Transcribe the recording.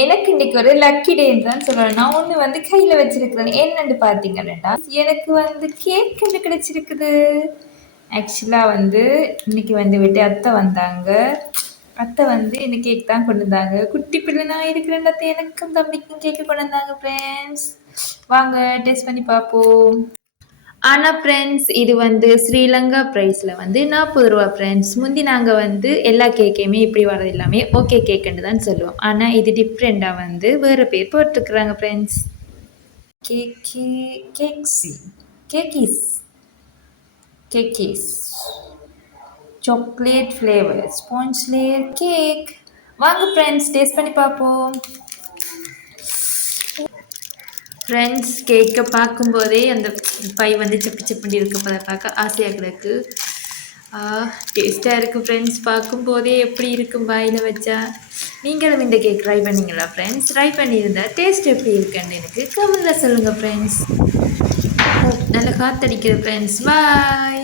எனக்கு இன்னைக்கு ஒரு லக்கி டேன்னு தான் சொல்லணும். நான் ஒண்ணு வந்து கையில வச்சிருக்கிறேன். என்னன்னு பார்த்தீங்கன்னா, எனக்கு வந்து கேக் ஒண்ணு கிடைச்சிருக்குது. ஆக்சுவலா வந்து இன்னைக்கு வந்து விட்டு அத்தை வந்தாங்க. அத்தை வந்து இந்த கேக் தான் கொண்டு வந்தாங்க. குட்டி பிள்ளை நான் இருக்கிறேன் அத்தை, எனக்கும் தம்பிக்கும் கேக்கு கொண்டு வந்தாங்க ஃப்ரெண்ட்ஸ். வாங்க டேஸ்ட் பண்ணி பார்ப்போம். ஆனா ஃப்ரெண்ட்ஸ் இது வந்து ஸ்ரீலங்கா ப்ரைஸ்ல வந்து 40 ரூபா ஃப்ரெண்ட்ஸ். முந்தி நாங்கள் வந்து எல்லா கேக்கையுமே இப்படி வர்றது எல்லாமே ஓகே கேக்குன்னு தான் சொல்லுவோம். ஆனால் இது டிஃப்ரெண்டாக வந்து வேறு பேர் போட்டுருக்குறாங்க ஃப்ரெண்ட்ஸ். கேக்கி கேக்ஸி கேக்கீஸ் கேக்கீஸ் chocolate flavour sponge layer cake. வாங்க ஃப்ரெண்ட்ஸ் டேஸ்ட் பண்ணி பார்ப்போம். ஃப்ரெண்ட்ஸ் கேக்கை பார்க்கும்போதே அந்த பை வந்து செப்பி செப்பண்டி இருக்க பார்க்க ஆசையாக கிடக்கு. டேஸ்ட்டாக இருக்குது ஃப்ரெண்ட்ஸ். பார்க்கும்போதே எப்படி இருக்கும் வாயில் வச்சா. நீங்களும் இந்த கேக் ட்ரை பண்ணிங்களா ஃப்ரெண்ட்ஸ்? ட்ரை பண்ணியிருந்தா டேஸ்ட் எப்படி இருக்குன்னு எனக்கு கமெண்ட்டில் சொல்லுங்கள் ஃப்ரெண்ட்ஸ். நல்லா காற்றடிக்கிற ஃப்ரெண்ட்ஸ். பாய்.